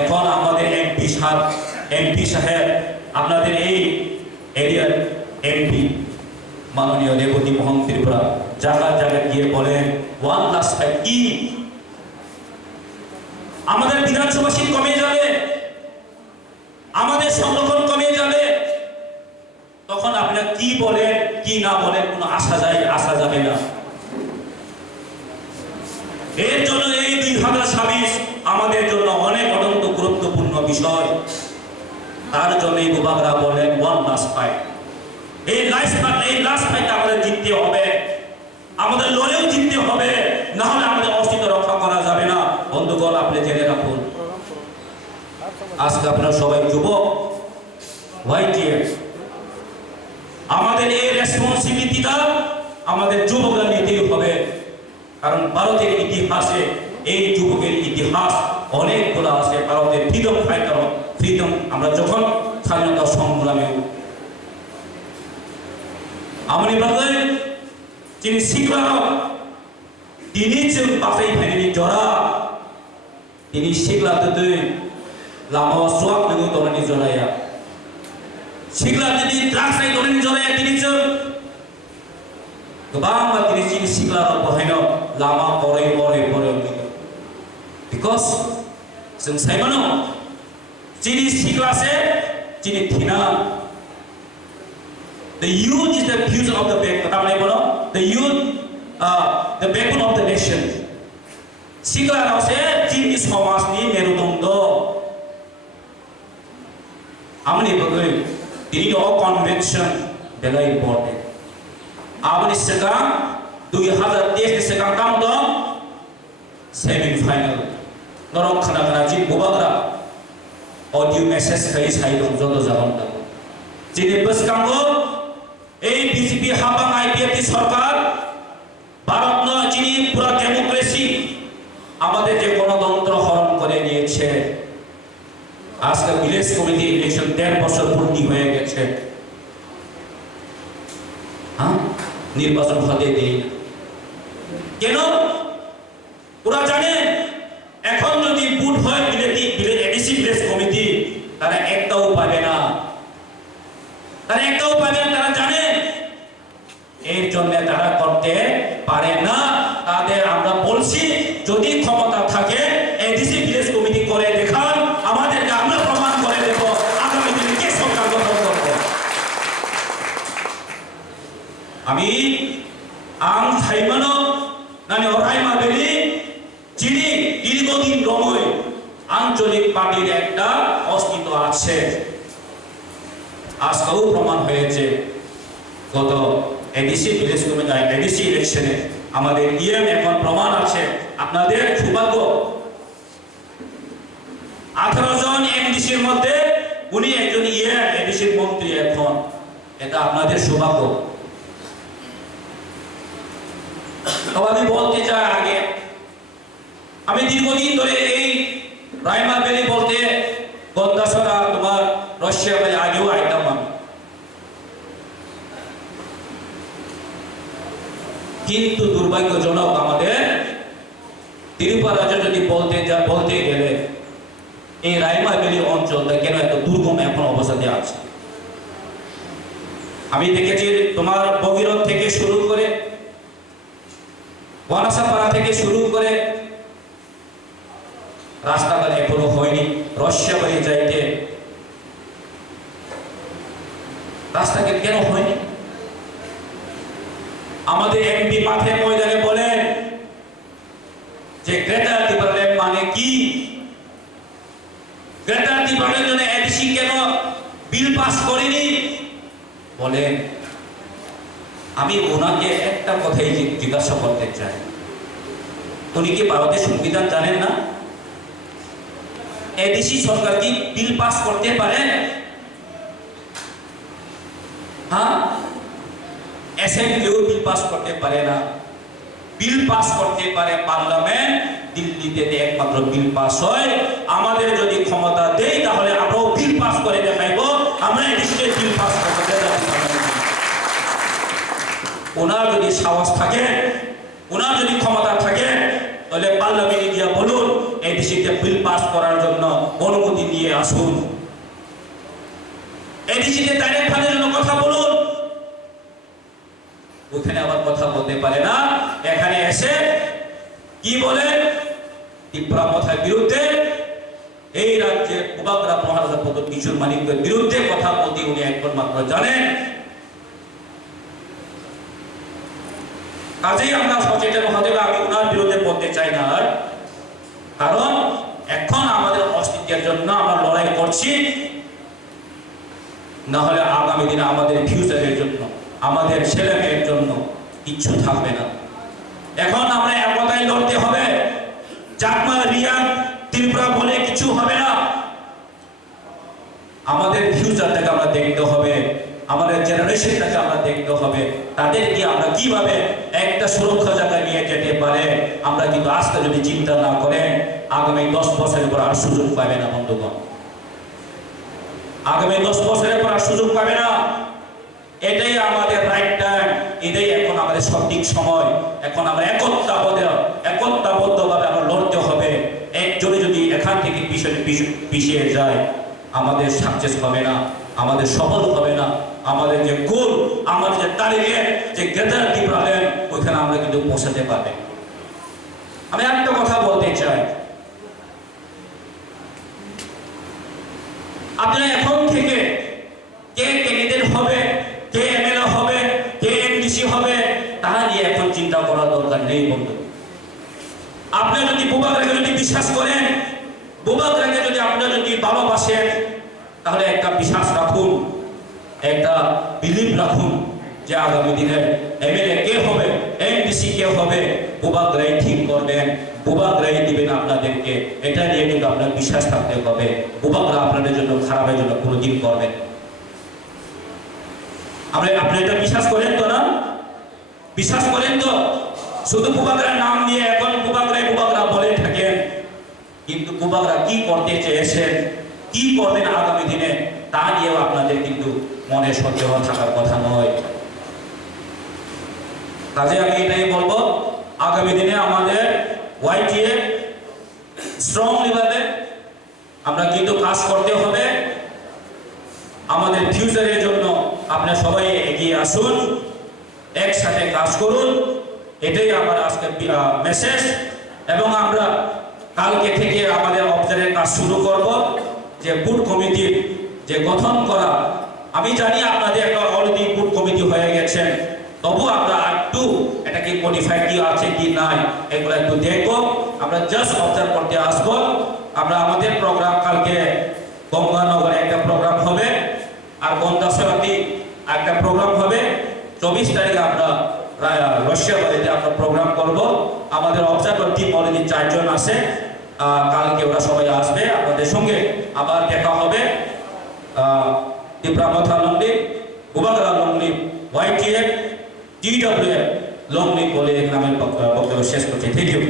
এখন আমাদের এমপি সাহেব আপনাদের এই এরিয়ার এমপি মাননীয় রেবতী মোহন ত্রিপুরা জায়গায় গিয়ে বলেন 1+5 কি আমাদের বিধানসভা সিট কমে যাবে, আমাদের সংরক্ষণ কমে যাবে। তখন আপনারা কি বলেন কি না বলেন কোনো আসা যাবে না। এর জন্য এই 2026 আমাদের জন্য অনেক অত্যন্ত গুরুত্বপূর্ণ বিষয়। তার জন্য এই বুবাগরা বলেন 1+5 এই লাস্ট ফাইট আমাদের জিততে হবে, আমাদের লড়েও জিততে হবে, না হলে আমাদের অস্তিত্ব রক্ষা করা যাবে না। বন্ধুগণ, আপনি জেনে রাখুন আজকে আপনারা সবাই যুবক, আমাদের এই রেসপন্সিবিলিটিটা আমাদের যুবকরা নিতেই হবে। কারণ ভারতের ইতিহাসে এই যুবকের ইতিহাস অনেকগুলো আছে। ভারতের ফ্রিডম ফাইটার, আমরা যখন স্বাধীনতা সংগ্রামে আমনি বাংলায় যিনি শিখলাম তিনি বাসাই ফেলেনি জরা তিনি শিখলাতে লামা সোয়াক নগু তরনি জরায়া শিখলাতে তিনি ট্রাক্সাই তরনি জরায়া তিনি गोबां बाथ्रा जिनि सिग्ला बहायनो लामा बरे बिकज जों साइमानो जिनि सिग्लासे जिनि थिना the youth is the future of the back kata boleh bono the youth the backbone of the nation sigla rase jini samaj ni merudondo amni bagai dini o convention very important amni sekarang 2023 sekarang kamu dong semi final norok khana jin bubagra audio message kai sai dong jodo jagon ta jini bus kamu এই BJP হাবাং IPFT সরকার ভারত নয় যিনি পুরো democracy আমাদের যে গণতন্ত্র হরণ করে নিয়েছে। আজকে ভিলেজ কমিটি ইলেকশন ১.৫ বছর পূর্তি হয়ে গেছে, নির্বাচন হতে দেই কেন? ওরা জানে এখন যদি ভোট হয় এডিসি ভিলেজ কমিটি তারা একটাও পাবে না, তারা জানে এর জন্য তারা করতে পারে না। তাদের আমরা বলছি যদি ক্ষমতা থাকে এডিসি ভিলেজ কমিটি করে দেখান, আমাদেরকে আমরা প্রমাণ করে দেব আগামী দিনে কে সরকার গঠন করবে। আমি আম সাইমানো নানি অরাইমা বেলি যিনি দীর্ঘদিন রময় আঞ্চলিক পার্টির একটা অস্তিত্ব আছে, আজকেও প্রমাণ হয়েছে। গত এডিসি ভিলেজ কমিটি এডিসি ইলেকশনে আমাদের ইএম এখন প্রমাণ আছে। আপনাদের সৌভাগ্য 18 জন এমডিসির মধ্যে উনি একজন ইএম এডিসির মন্ত্রী এখন, এটা আপনাদের সৌভাগ্য। আমি বলতে চাই আগে আমি দীর্ঘদিন ধরে এই রাইমা বেলি বলতে গদ্দাসরা তোমার রাশিয়া বাড়ি আগেও আইতাম আমি, কিন্তু দুর্ভাগ্যজনক আমাদের ত্রিপুরা রাজ্য যদি বলতে গেলে এই রাইমা বেলি অঞ্চলটা কেন এত দুর্গম এখন অবস্থাতে আছে। আমি দেখেছি তোমার ভগীরথ থেকে শুরু করে ওয়ানাসাপাড়া থেকে শুরু করে রাস্তাঘাট এখনো হয়নি। রাশিয়া বাড়ি যাইতে রাস্তাঘাট কেন হয়নি? আমাদের এমপি মাঠে ময়দানে বলেন যে গ্রেটার ত্রিপুরা মানে কি, গ্রেটার ত্রিপুরার জন্য এডিসি কেন বিল পাস করেনি বলেন। আমি ওনাকে একটা কথাই জিজ্ঞাসা করতে চাই, উনি কি ভারতের সংবিধান জানেন না? এডিসি সরকার কি বিল পাস করতে পারে? হ্যাঁ, অ্যাসেম্বলিও বিল পাস করতে পারে না, বিল পাস করতে পারে পার্লামেন্ট। দিল্লিতে একমাত্র বিল পাস হয়। আমাদের যদি ক্ষমতা দেয় তাহলে আমরাও বিল পাস করে দেখাইব, আমরা এডিসিতে বিল পাস করতে দেব। ওনার যদি সাহস থাকে, ওনার যদি ক্ষমতা থাকে তাহলে পার্লামেন্টে গিয়া বলুন এডিসিতে বিল পাস করার জন্য অনুমতি নিয়ে আসুন। এডিসিতে ডাইরেক্ট ফান্ডের জন্য কথা বলুন। ওখানে আবার কথা বলতে পারে না, এখানে এসে কি বলে ত্রিপুরা প্রথার বিরুদ্ধে, এই রাজ্যে কুবাগরা মহারাজা প্রদত্ত কিশোর মানিকের বিরুদ্ধে কথা বলতে উনি একমাত্র জানেন। কাজেই আমরা সচেতন হতে হবে। আমি ওনার বিরুদ্ধে বলতে চাই না, কারণ এখন আমাদের অস্তিত্বের জন্য আমরা লড়াই করছি, না হলে আগামী দিনে আমাদের ফিউচারের জন্য, আমাদের ছেলে মেয়ের জন্য কিচ্ছু থাকবে না। এখন আমরা একতাই লড়তে হবে। চাকমা, রিয়া, ত্রিপুরা বলে কিছু হবে না। আমাদের ফিউচারটাকে আমরা দেখতে হবে, আমাদের জেনারেশনটাকে আমরা দেখতে হবে, তাদেরকে আমরা কিভাবে একটা সুরক্ষা জায়গায় নিয়ে যেতে পারে। আমরা কিন্তু আজকে যদি চিন্তা না করেন, আগামী 10 বছরের পর আর সুযোগ পাবে না বন্ধুগণ। আগামী 10 বছরের পর আর সুযোগ পাবে না। এটাই আমাদের রাইট টাইম, এটাই এখন আমাদের সঠিক সময়। এখন আমরা একতাবদ্ধভাবে আমরা লড়তে হবে। একজনে যদি এখান থেকে পিছিয়ে যায়, আমাদের সাকসেস হবে না, আমাদের সফল হবে না। আমাদের যে গোল, আমাদের যে টার্গেট, যে গেদার টিপ্রালেন, ওইখানে আমরা কিন্তু পৌঁছাতে পারবে। আমি একটা কথা বলতে চাই, আপনারা এখন থেকে কে ক্যান্ডিডেট হবে, কে এমএলএ হবে, কে এমডিসি হবে, তাহা নিয়ে এখন চিন্তা করার দরকার নেই বন্ধু। আপনারা যদি বুবাগরাকে যদি বিশ্বাস করেন, বুবাগরাকে যদি আপনারা যদি ভালোবাসেন, তাহলে একটা বিশ্বাস রাখুন, একটা বিলিভ রাখুন যে আগামী দিনে এমএলএ কে হবে, এমডিসি কে হবে, বুবাগরাই ঠিক করবেন, বুবাগরাই দিবেন আপনাদেরকে। এটা নিয়ে কিন্তু আপনার বিশ্বাস থাকতে হবে। বুবাগরা আপনাদের জন্য খারাপের জন্য কোনোদিন করবেন। আপনি এটা বিশ্বাস করেন তো? না বিশ্বাস করেন তো? শুধু বুবাগরার নাম নিয়ে এখন বুবাগরা বলে থাকেন, কিন্তু বুবাগরা কি করতে চেয়েছেন, কি করবেন আগামী দিনে, তা নিয়েও আপনাদের কিন্তু মনে সন্দেহ থাকার কথা নয়। কাজে আমি এটাই বলবো, আগামী দিনে আমাদের ওয়াইটিএ স্ট্রংলি ভাবে আমরা কিন্তু কাজ করতে হবে। আমাদের ফিউচারের জন্য আপনারা সবাই এগিয়ে আসুন, একসাথে কাজ করুন। এটাই আমার আজকের মেসেজ। এবং আমরা কালকে থেকে আমাদের অবজারের কাজ শুরু করব, যে বুথ কমিটির যে গঠন করা। আমি জানি আপনাদের একটা অলরেডি বুথ কমিটি হয়ে গেছেন, তবু আমরা একটু এটাকে মডিফাই কি আছে কি নাই এগুলো একটু দেখবো। আমরা জাস্ট অবজার্ভ করতে আসবো। আমরা আমাদের প্রোগ্রাম কালকে গঙ্গানগরে একটা প্রোগ্রাম হবে, আর গন্দাসরাতে একটা প্রোগ্রাম হবে। 24 তারিখে আমরা রশিয়াবাড়িতে আমরা প্রোগ্রাম করব। আমাদের অবজারভার টিম অলরেডি 4 জন আছে, কালকে ওরা সবাই আসবে। আপনাদের সঙ্গে আবার দেখা হবে। ত্রিপুরা প্রথা লংলি, বুবাগরা লংলি, ওয়াইটিএফ, টিডব্লিউএফ লংলি বলে এখানে আমি বক্তব্য শেষ করছি। Thank you.